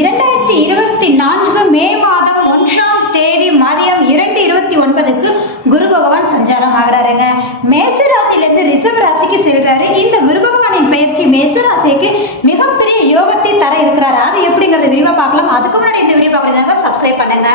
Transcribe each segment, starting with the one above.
2024 மே மாதம் 1ஆம் தேதி மதியம் 2:29க்கு குரு பகவான் சஞ்சாரம் ஆகிறாருங்க. மேச ராசியிலிருந்து ரிஷப ராசிக்கு செல்றாரு. இந்த குரு பகவானின் பயிற்சி மேச ராசிக்கு மிகப்பெரிய யோகத்தை தர இருக்கிறாரு. அது எப்படிங்கிறத விரிவா பார்க்கலாம். அதுக்கு முன்னாடி இந்த வீடியோ பார்க்கறதுனால சப்ஸ்கிரைப் பண்ணுங்க.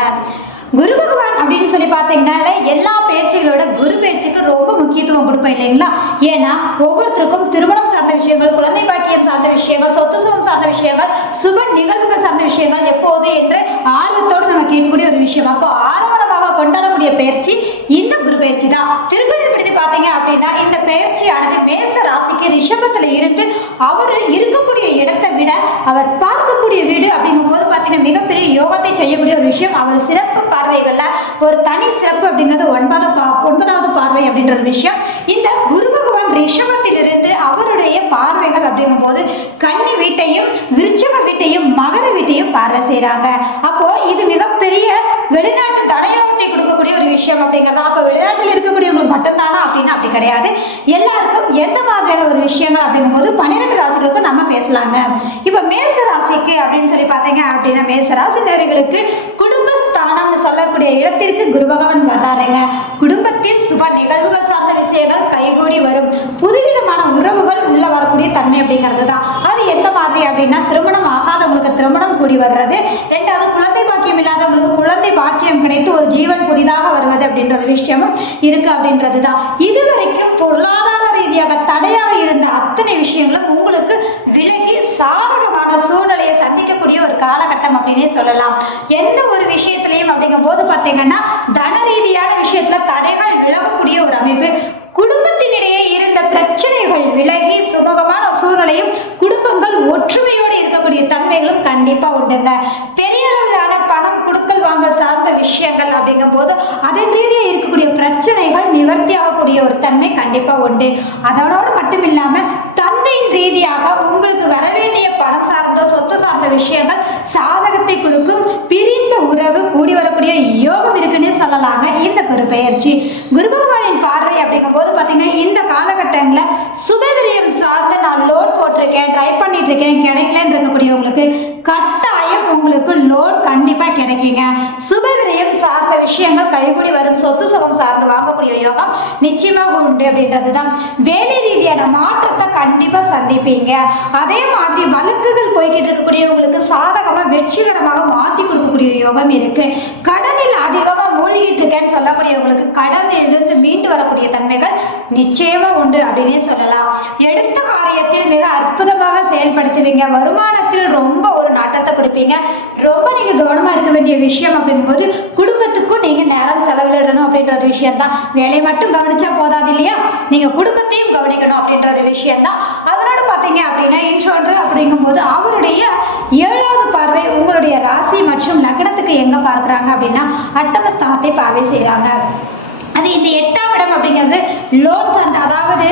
குரு பகவான் அப்படின்னு சொல்லி பார்த்தீங்கன்னா எல்லா பேச்சுகளோட குரு பேச்சுக்கு ரொம்ப முக்கியத்துவம் கொடுப்போம் இல்லைங்களா? ஏன்னா ஒவ்வொருத்தருக்கும் திருமணம் சார்ந்த விஷயங்கள், குழந்தை பாக்கியம் சார்ந்த விஷயங்கள், சொத்து சுகம் சார்ந்த விஷயங்கள், சுப நிகழ்வுகள் சார்ந்த விஷயங்கள் எப்போது என்று ஆர்வத்தோடு நம்ம கேட்கக்கூடிய ஒரு விஷயம். அப்போ ஆரம்பமாக கொண்டாடக்கூடிய பயிற்சி இந்த குரு பயிற்சி தான். திருப்பதி பார்த்தீங்க அப்படின்னா இந்த பயிற்சியானது மேச ராசிக்கு ரிஷபத்துல இருந்து அவர் இருக்கக்கூடிய இடத்தை விட அவர் பார்க்கக்கூடிய வீடு அப்படிங்கும் போது பார்த்தீங்கன்னா மிகப்பெரிய யோகத்தை செய்யக்கூடிய ஒரு விஷயம். அவர் சிறப்பு பார்வைகள்ல ஒரு தனி சிறப்பு அப்படிங்கிறது 9வது பார்வை அப்படின்ற ஒரு விஷயம். இந்த குரு பகவான் ரிஷபத்திலிருந்து அவருடைய பார்வைகள் அப்படிங்கும் போது கன்னி வீட்டையும் விருச்சக வீட்டையும் மகர வீட்டையும் பார்வை செய்யறாங்க. அப்போ இது மிகப்பெரிய வெளிநாட்டு தனயோகத்தை கொடுக்கக்கூடிய ஒரு விஷயம் அப்படிங்கிறதா. அப்போ வெளிநாட்டில் இருக்கக்கூடியவங்களுக்கு மட்டும்தானா அப்படின்னா அப்படி கிடையாது. எல்லாருக்கும் எந்த மாதிரியான ஒரு விஷயங்கள் அப்படிங்கும் போது 12 ராசிகளுக்கும் நம்ம பேசலாங்க. இப்ப மேச ராசிக்கு அப்படின்னு சொல்லி பார்த்தீங்க அப்படின்னா மேச ராசி நேயர்களுக்கு குடும்பஸ்தானம்னு சொல்லக்கூடிய இடத்திற்கு குரு பகவான் வர்றாருங்க. குடும்பத்தில் சுப நிகழ்வுகள் சார்ந்த விஷயங்கள் கைகூடி வரும். புதுவிதமான உறவுகள் உள்ள வரக்கூடிய தன்மை அப்படிங்கிறது தான். அது எந்த மாதிரி அப்படின்னா திருமணம் ஆகாதவங்களுக்கு திருமணம் கூடி வர்றது, ரெண்டாவது குழந்தை பாக்கியம் இல்லாதவங்களுக்கு குழந்தை பாக்கியம் கிடைத்து ஒரு ஜீவன் புதிதாக வருவது அப்படின்ற ஒரு விஷயமும் இருக்கு அப்படின்றது தான். இதுவரைக்கும் பொருளாதார ரீதியாக தடையாக இருந்த அத்தனை விஷயங்களும் உங்களுக்கு விலகி சாதகமான சூழ்நிலையை சந்திக்கக்கூடிய ஒரு காலகட்டம் அப்படின்னே சொல்லலாம். எந்த ஒரு விஷயத்திலையும் அப்படிங்கும் போது பார்த்தீங்கன்னா தன ரீதியான விஷயத்துல தடைகள் விலகக்கூடிய ஒரு அமைப்பு, குடும்பத்தினிடையே இருந்த பிரச்சனைகள் விலகி சுமூகமான சூழ்நிலையும் குடும்பங்கள் ஒற்றுமையோடு இருக்கக்கூடிய தன்மைகளும் கண்டிப்பா உண்டுங்க. பெரிய அளவிலான பணம் கொடுக்கல் வாங்க சார்ந்த விஷயங்கள் அப்படிங்கும் போது அதன் ரீதியாக இருக்கக்கூடிய பிரச்சனைகள் நிவர்த்தி ஆகக்கூடிய ஒரு தன்மை கண்டிப்பா உண்டு. அதனோடு மட்டும் இல்லாம தந்தையின் ரீதியாக உங்களுக்கு வர வேண்டிய பணம் சார்ந்த சொத்து சார்ந்த விஷயங்கள் சாதகத்தை கொடுக்கும். பிரிந்த உறவு கூடி வரக்கூடிய யோகம் இருக்குன்னு சொல்லலாங்க. இந்த குரு பெயர்ச்சி குரு பகவானின் பார்வை அப்படிங்கும் போது பாத்தீங்கன்னா இந்த காலகட்டங்கள்ல சுபவிரயம் சார்ந்த நான் லோன் போட்டிருக்கேன், ட்ரை பண்ணிட்டு இருக்கேன், கிடைக்கலன்னு இருக்கக்கூடியவங்களுக்கு கட்டாயம் உங்களுக்கு லோன் கண்டிப்பா கிடைக்குங்க. சுபவிரயம் சார்ந்த விஷயங்கள் கைகூடி வரும். சொத்து சுகம் சார்ந்து வாங்கக்கூடிய யோகம் நிச்சயமாக உண்டு அப்படின்றதுதான். வேலை ரீதியான மாற்றத்தை கண்டிப்பா சந்திப்பீங்க. அதே மாதிரி வழக்குகள் போய்கிட்டு இருக்கக்கூடியவங்களுக்கு சாதகமா வெற்றிகரமாக மாற்றி கொடுக்கக்கூடிய யோகம் இருக்கு. கடனில் அதிகமா மூழ்கிட்டு இருக்கேன்னு சொல்லக்கூடியவங்களுக்கு கடனில் இருந்து மீண்டு வரக்கூடிய தன்மைகள் நிச்சயமா உண்டு அப்படின்னே சொல்லலாம். எடுத்த காரியத்தில் மிக அற்புதமாக செயல்படுத்துவீங்க. வருமானத்தில் ரொம்ப ஒரு நாட்டத்தை கொடுப்பீங்க. ரொம்ப நீங்க கவனமா இருக்க வேண்டிய விஷயம் அப்படிங்கும்போது குடும்பத்துக்கும் நீங்க நேரம் செலவிடணும் அப்படின்ற ஒரு விஷயம் தான். வேலையை மட்டும் கவனிச்சா போதாது இல்லையா, நீங்க குடும்பத்தையும் கவனிக்கணும் அப்படின்ற ஒரு விஷயம் தான். அதனோட பாத்தீங்க அப்படின்னா இன்றொன்று அப்படிங்கும் போது அவருடைய 7வது பார்வை உங்களுடைய ராசி மற்றும் லக்னத்துக்கு எங்க பார்க்கிறாங்க அப்படின்னா அட்டமஸ்தானத்தை பார்வை செய்யறாங்க. அது இந்த 8ஆம் இடம் அப்படிங்கிறது லோன் சார்ந்த, அதாவது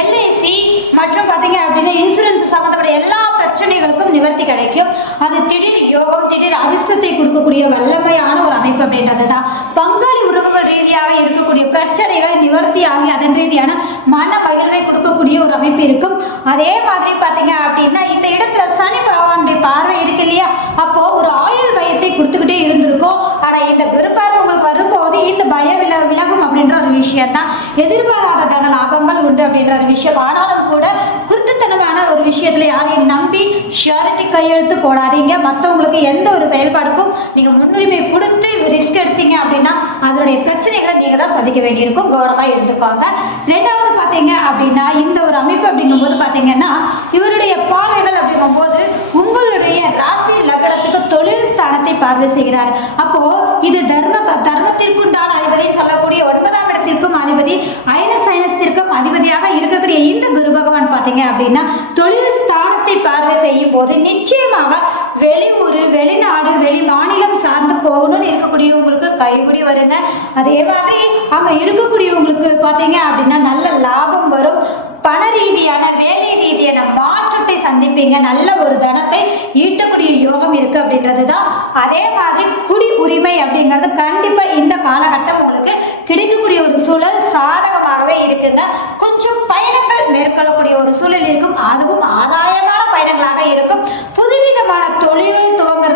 எல்ஐசி மற்றும் பார்த்தீங்க அப்படின்னா இன்சூரன்ஸ் சம்மந்தப்பட்ட எல்லா பிரச்சனைகளுக்கும் நிவர்த்தி கிடைக்கும். அது திடீர் யோகம், திடீர் அதிர்ஷ்டத்தை கொடுக்கக்கூடிய வல்லமையான ஒரு அமைப்பு அப்படின்றது தான். பங்காளி உறவுகள் ரீதியாக இருக்கக்கூடிய பிரச்சனைகள் நிவர்த்தி ஆகி அதன் ரீதியான மன மகிழ்வை கொடுக்கக்கூடிய ஒரு அமைப்பு இருக்கும். அதே மாதிரி பார்த்தீங்க அப்படின்னா இந்த இடத்துல சனி பகவானுடைய பார்வை இருக்கு இல்லையா, அப்போ ஒரு ஆயுள் பயத்தை கொடுத்துக்கிட்டே இருந்திருக்கும். ஆனால் இந்த குரு பார்வை உங்களுக்கு வரும்போது இந்த பயம் விலகும் அப்படின்ற ஒரு விஷயம் தான். எதிர்பாராத தன லாபங்கள் உண்டு அப்படின்ற ஒரு விஷயம். ஆனாலும் கூட குருட்டுத்தனமான ஒரு விஷயத்துல யாரையும் நம்பி ஷியாரிட்டி கையெழுத்து போடாதீங்க. மற்றவங்களுக்கு எந்த ஒரு செயல்பாடுக்கும் நீங்க முன்னுரிமை கொடுத்து ரிஸ்க் எடுத்தீங்க அப்படின்னா அதனுடைய பிரச்சனைகளை நீங்க தான் சந்திக்க வேண்டியிருக்கும். கவனமா இருந்துக்கோங்க. ரெண்டாவது பாத்தீங்க அப்படின்னா இந்த ஒரு அமைப்பு அப்படிங்கும் போது பாத்தீங்கன்னா இவருடைய பார்வைகள் அப்படிங்கும் போது உங்களுடைய ராசி லக்னத்துக்கு தொழில் ஸ்தானத்தை பார்வை செய்கிறார். அப்போ இது தர்மத்திற்குண்டான அதிபதினு சொல்லக்கூடிய 9ஆம் இடத்திற்கும் அதிபதி, ஐனசைனத்திற்கும் அதிபதியாக இருக்கக்கூடிய இந்த குரு பகவான் பாத்தீங்க அப்படின்னா தொழில் ஸ்தானத்தை பார்வை செய்யும் போது நிச்சயமாக வெளியூர், வெளிநாடு, வெளி மாநிலம் சார்ந்து போகணும்னு இருக்கக்கூடியவங்களுக்கு கைகூடி வருங்க. அதே மாதிரி அங்க இருக்கக்கூடியவங்களுக்கு பாத்தீங்க அப்படின்னா நல்ல லாபம் வரும். பண ரீதியான வேலை ரீதியான மாற்றத்தை சந்திப்பீங்க. நல்ல ஒரு தனத்தை ஈட்டக்கூடிய யோகம் இருக்கு அப்படின்றது தான். அதே மாதிரி குடி உரிமை அப்படிங்கிறது கண்டிப்பா இந்த காலகட்டம் உங்களுக்கு கிடைக்கக்கூடிய ஒரு சூழல் சாதகமாகவே இருக்குங்க. கொஞ்சம் பயணங்கள் மேற்கொள்ளக்கூடிய ஒரு சூழல் இருக்கும். அதுவும் ஆதாயமான பயணங்களாக இருக்கும். புதுவிதமான தொழில்கள் துவங்குற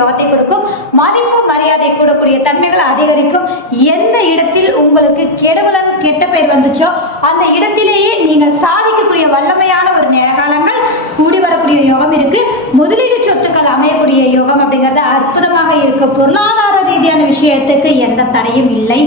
யோகத்தை கொடுக்கும். மதிப்பு மரியாதை கூடக்கூடிய தன்மைகள் அதிகரிக்கும். எந்த இடத்தில் உங்களுக்கு கெடுவலன் கெட்ட பெயர் வந்துச்சோ அந்த இடத்திலேயே நீங்கள் சாதிக்கக்கூடிய வல்லமையான ஒரு நேர காலங்கள் கூடி வரக்கூடிய யோகம் இருக்கு. முதலீடு சொத்துக்கள் அமையக்கூடிய யோகம் அப்படிங்கிறது அற்புதமாக இருக்கு. பொருளாதார ரீதியான விஷயத்துக்கு எந்த தடையும் இல்லை.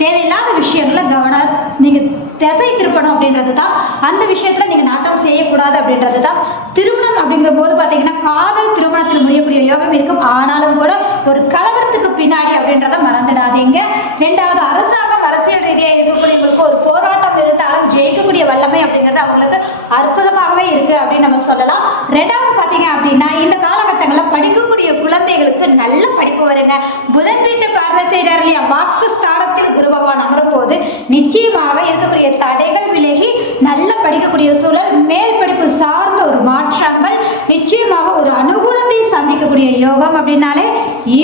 தேவையில்லாத விஷயங்கள கவனம் நீங்க திசை திருப்பணும் அப்படின்றது தான். அந்த விஷயத்துல நீங்க நாட்டம் செய்யக்கூடாது அப்படின்றது தான். திருமணம் அப்படிங்கும் போது பாத்தீங்கன்னா காதல் திருமணத்தில் முடியக்கூடிய யோகம் இருக்கும். ஆனாலும் கூட ஒரு கலவரத்துக்கு பின்னாடி அப்படின்றத மறந்துடாதீங்க. ரெண்டாவது, அரசாங்கம் அரசியல் ரீதியாக இருக்கக்கூடியவங்களுக்கு ஒரு போராட்டம் இருந்தாலும் ஜெயிக்கக்கூடிய வல்லமை அப்படிங்கிறது அவங்களுக்கு அற்புதமாகவே இருக்கு அப்படின்னு நம்ம சொல்லலாம். ரெண்டாவது பாத்தீங்க அப்படின்னா இந்த காலகட்டங்களில் படிக்கக்கூடிய குழந்தைகளுக்கு நல்ல படிப்பு வருங்க. புதன் வீட்டு பார்வை செய்கிறார் இல்லையா, வாக்கு ஸ்தானத்தில் குரு பகவான் அமரும் போது நிச்சயமாக இருக்கக்கூடிய தடைகள் விலகி நல்ல படிக்கக்கூடிய சூழல், மேல் படிப்பு சார்ந்த ஒரு மாற்றங்கள், நிச்சயமாக ஒரு அனுகூலத்தை சந்திக்கக்கூடிய யோகம் அப்படின்னாலே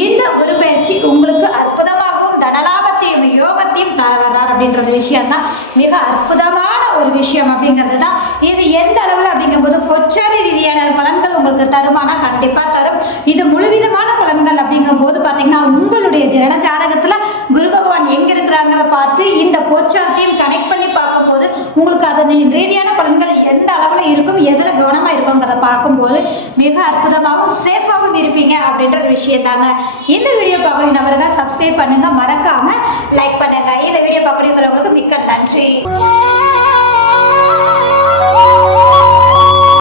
இந்த ஒரு பயிற்சி உங்களுக்கு அற்புதமாகவும் தனலாபத்தையும் யோகத்தையும் தர வர்றார் அப்படின்றது விஷயம் தான். மிக அற்புதமான ஒரு விஷயம் அப்படிங்கிறது தான். இது எந்த அளவில் அப்படிங்கும்போது கொச்சரி ரீதியான பலன்கள் உங்களுக்கு தருமானா கண்டிப்பா தரும். இது முழுவிதமான பலன்கள் அப்படிங்கும் போது பாத்தீங்கன்னா உங்களுடைய ஜனன ஜாதகத்துல குரு பகவான் எங்க இருக்கிறாங்கிறத பார்த்து இந்த கோச்சாரத்தையும் கனெக்ட் பண்ணி பார்க்கும்போது உங்களுக்கு அதன் ரீதியான பலன்கள் எந்த அளவுல இருக்கும், எதுல கவனமா இருக்குங்கிறத பார்க்கும்போது மிக அற்புதமாகவும் சேஃபாகவும் இருப்பீங்க அப்படின்ற ஒரு விஷயம் தாங்க. இந்த வீடியோ பார்க்குற நபர்கள் சப்ஸ்கிரைப் பண்ணுங்க, மறக்காம லைக் பண்ணுங்க. இந்த